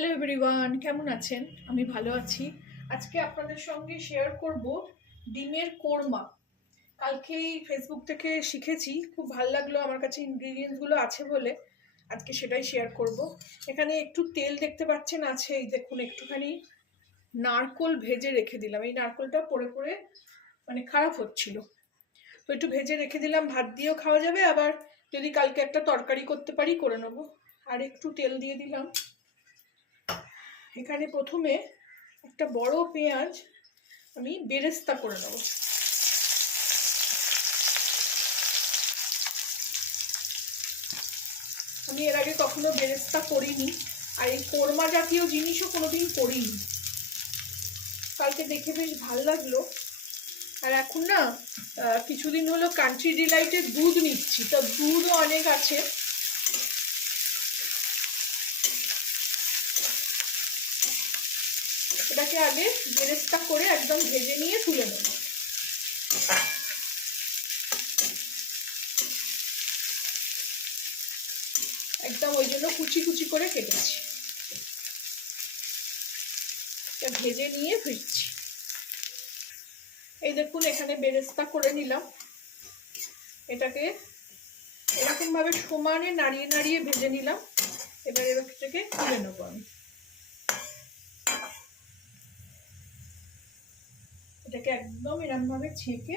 Hello everyone, কেমন আছেন? আমি ভালো আছি। আজকে আপনাদের সঙ্গে শেয়ার করব ডিমের কোরমা। কালকেই ফেসবুক থেকে শিখেছি, খুব ভালো লাগলো আমার কাছে ইনগ্রিডিয়েন্টসগুলো আছে বলে আজকে সেটাই শেয়ার করব। এখানে একটু তেল দেখতে পাচ্ছেন আছে, এই দেখুন একটুখানি নারকোল ভেজে রেখে দিলাম। এই নারকোলটা পড়ে পড়ে মানে খারাপ হচ্ছিল, তো একটু ভেজে রেখে দিলাম। ভাত দিয়েও খাওয়া যাবে, আবার যদি কালকে একটা তরকারি করতে পারি করে নেবো। আর একটু তেল দিয়ে দিলাম। এখানে প্রথমে একটা বড় পেঁয়াজ আমি বেরেস্তা করে নেব। আমি এর আগে কখনো বেরেস্তা করিনি, আর এই কোরমা জাতীয় জিনিসও কোনোদিন করিনি। কালকে দেখে বেশ ভালো লাগলো। আর এখন না কিছুদিন হলো কান্ট্রি ডিলাইটের দুধ নিচ্ছি, তো দুধও অনেক আছে। এটাকে আগে বেরেস্তা করে একদম ভেজে নিয়ে তুলে নেব। একদম ওই জন্য কুচি কুচি করে কেটেছি। ভেজে নিয়ে ফিরছি। এই দেখুন এখানে বেরেস্তা করে নিলাম। এটাকে এরকম ভাবে সমানে নাড়িয়ে নাড়িয়ে ভেজে নিলাম। এবার এটাকে তুলে নেবো আমি। এটাকে একদম এরকম ভাবে ছেঁকে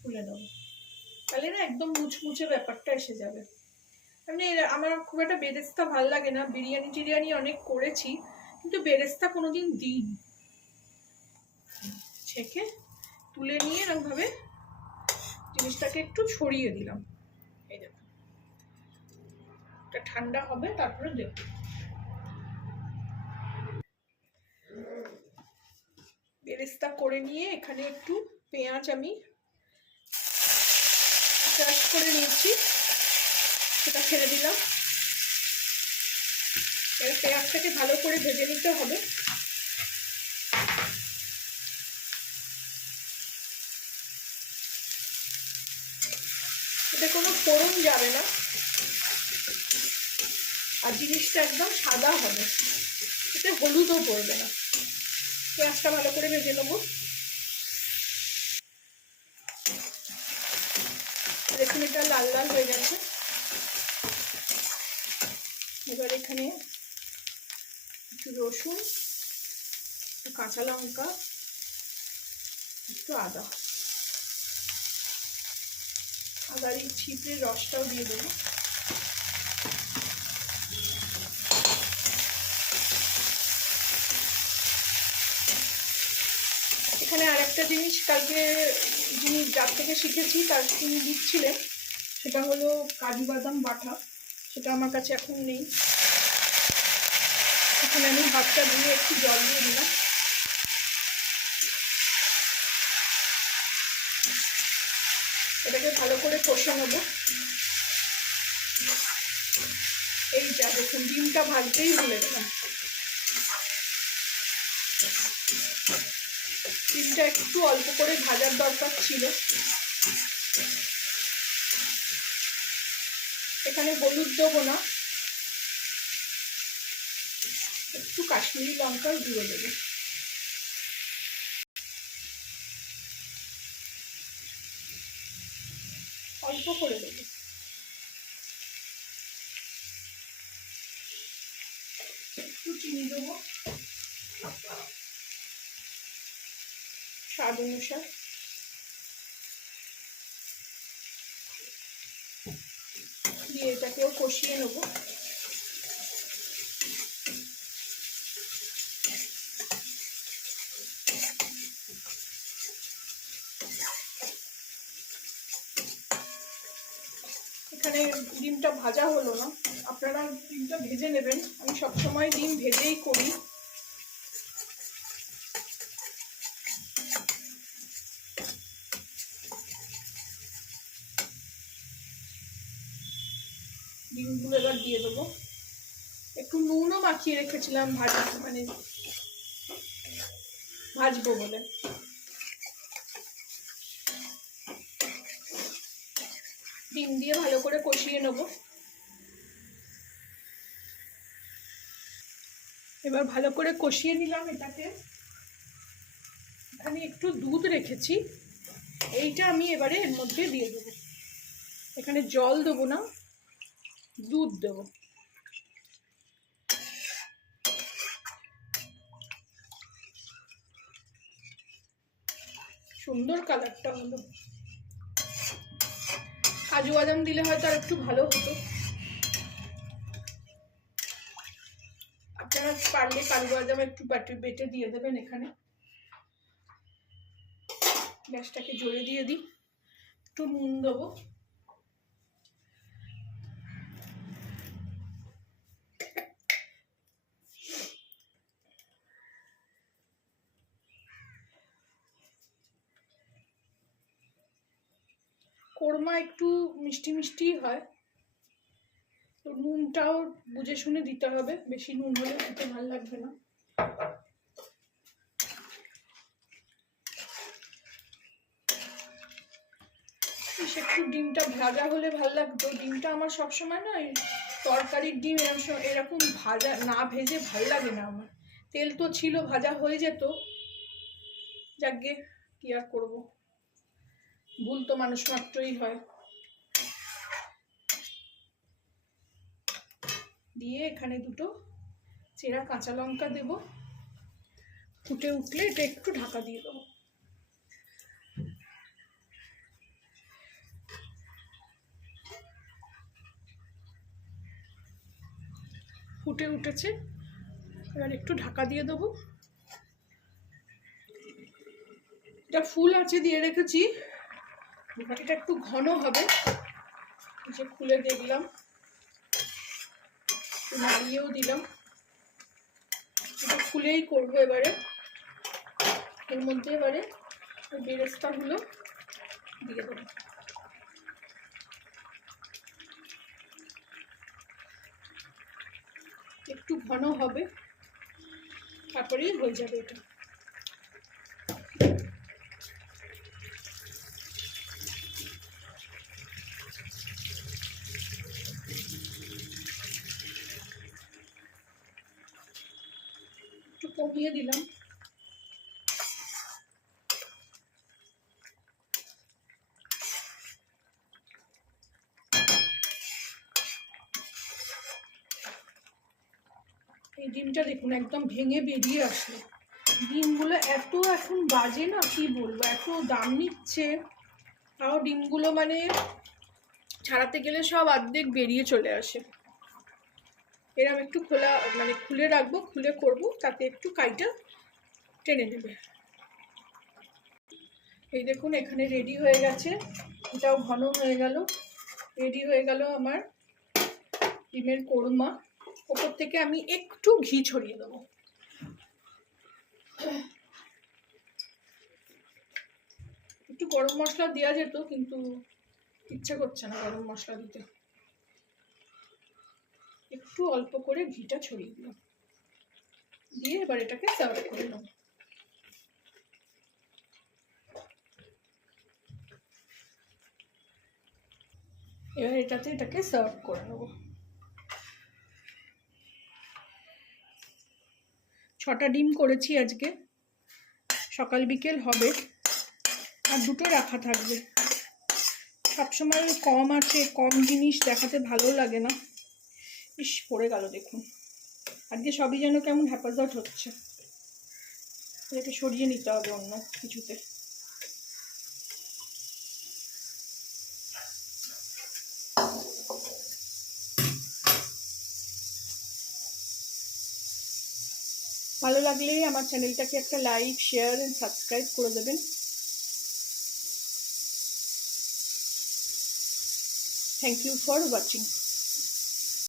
তুলে নেবো, তাহলে না একদম মুচমুচে ব্যাপারটা এসে যাবে। মানে আমার খুব একটা বেরেস্তা ভাল লাগে না। বিরিয়ানি টিরিয়ানি অনেক করেছি, কিন্তু বেরেস্তা কোনোদিন দিইনি। ছেঁকে তুলে নিয়ে এরকম ভাবে জিনিসটাকে একটু ছড়িয়ে দিলাম। এই দেখুন, এটা ঠান্ডা হবে তারপরে দেব। বেরেস্তা করে নিয়ে এখানে একটু পেঁয়াজ আমি ক্রাশ করে নিয়েছি, সেটা ছেড়ে দিলাম। এর পেঁয়াজটাকে ভালো করে ভেজে নিতে হবে। এতে কোনো ফোড়ন যাবে না, আর জিনিসটা একদম সাদা হবে, এতে হলুদও পড়বে না। পেঁয়াজটা ভালো করে ভেজে নেবো। দেখুন এটা লাল লাল হয়ে গেছে। এবার এখানে একটু রসুন, একটু কাঁচা লঙ্কা, একটু আদার এই ছিপড়ের রসটাও দিয়ে দেবো। এখানে আরেকটা জিনিস কালকে যিনি যার থেকে শিখেছি তার তিনি দিচ্ছিলেন, সেটা হলো কাজু বাদাম বাটা। সেটা আমার কাছে এখন নেই। এখানে আমি ভাতটা দিয়ে একটু জল দিয়ে দিলাম। এটাকে ভালো করে কষে নেব। এই যা দেখুন ডিমটা ভাজতেই ভুলে গেলাম। ডিমটা একটু অল্প করে ভাজার দরকার ছিল। এখানে হলুদ দেবো না, একটু কাশ্মীরি লঙ্কার গুঁড়ো দেবো। অল্প করে দেবো। একটু চিনি দেবো স্বাদ অনুসারে। দিয়ে এটাকেও কষিয়ে নেবো। এখানে ডিমটা ভাজা হলো না, আপনারা ডিমটা ভেজে নেবেন। আমি সবসময় ডিম ভেজেই করি। ডিমগুলো এবার দিয়ে দেবো। একটু নুনও মাখিয়ে রেখেছিলাম ভাজবো বলে। ডিম দিয়ে ভালো করে কষিয়ে নেবো। এবার ভালো করে কষিয়ে নিলাম এটাকে। এখানে একটু দুধ রেখেছি, এইটা আমি এবারে এর মধ্যে দিয়ে দেবো। এখানে জল দেবো না, দুধ দেবো। সুন্দর কালারটা হলো। কাজু বাদাম দিলে হয়তো আর একটু ভালো হতো, আপনারা পারলে কাজু বাদাম একটু বেটে দিয়ে দেবেন। এখানে গ্যাসটাকে জোরে দিয়ে দিই, একটু নুন দেবো। কোরমা একটু মিষ্টি মিষ্টি হয়, তো নুনটাও বুঝে শুনে দিতে হবে, বেশি নুন হলে খেতে ভালো লাগবে না। একটু ডিমটা ভাজা হলে ভালো লাগতো। ডিমটা আমার সবসময় না, তরকারির ডিম এরকম ভাজা না ভেজে ভাল লাগে না আমার। তেল তো ছিল, ভাজা হয়ে যেত, যাকগে কি আর করবো, ভুল তো মানুষ মাত্রই হয়। দিয়ে এখানে দুটো চেরা কাঁচা লঙ্কা দেব। ফুটে উঠলে এটা একটু ঢাকা দিয়ে দেবো। ফুটে উঠেছে, এবার একটু ঢাকা দিয়ে দেবো। এটা ফুল আছে দিয়ে রেখেছি, এটা একটু ঘন হবে। যে খুলে দেখলাম, নাড়িয়েও দিলাম। এটা খুলেই করবো এবারে। এর মধ্যে এবারে বেরেস্তাগুলো দিয়ে দেবো। একটু ঘন হবে, তারপরেই হয়ে যাবে এটা। একটু কমিয়ে দিলাম। এই ডিমটা দেখুন একদম ভেঙে বেরিয়ে আসলো। ডিমগুলো এত এখন বাজে না, কি বলবো, এত দাম নিচ্ছে, তাও ডিমগুলো মানে ছাড়াতে গেলে সব অর্ধেক বেরিয়ে চলে আসে। এরকম একটু খোলা মানে খুলে রাখবো, খুলে করব, তাতে একটু কাইটা টেনে নেবে। এই দেখুন এখানে রেডি হয়ে গেছে, এটাও ঘন হয়ে গেল। রেডি হয়ে গেল আমার ডিমের কোরমা। ওপর থেকে আমি একটু ঘি ছড়িয়ে দেবো। একটু গরম মশলা দেওয়া যেত, কিন্তু ইচ্ছা করছে না গরম মশলা দিতে। একটু অল্প করে ঘিটা ছড়িয়ে দিলাম, দিয়ে এবার এটাকে সার্ভ করে নেব। এবার এটাকে সার্ভ করে নেব। 6টা ডিম করেছি আজকে, সকাল বিকেল হবে, আর দুটো রাখা থাকবে। সবসময় কম আছে, কম জিনিস দেখাতে ভালো লাগে না। ইস, পড়ে গেল দেখুন। আজকে সবই যেন কেমন হ্যাপাজার্ট হচ্ছে। এটাকে সরিয়ে নিতে হবে অন্য কিছুতে। ভালো লাগলে আমার চ্যানেলটাকে একটা লাইক, শেয়ার এন্ড সাবস্ক্রাইব করে দেবেন। Thank you for watching.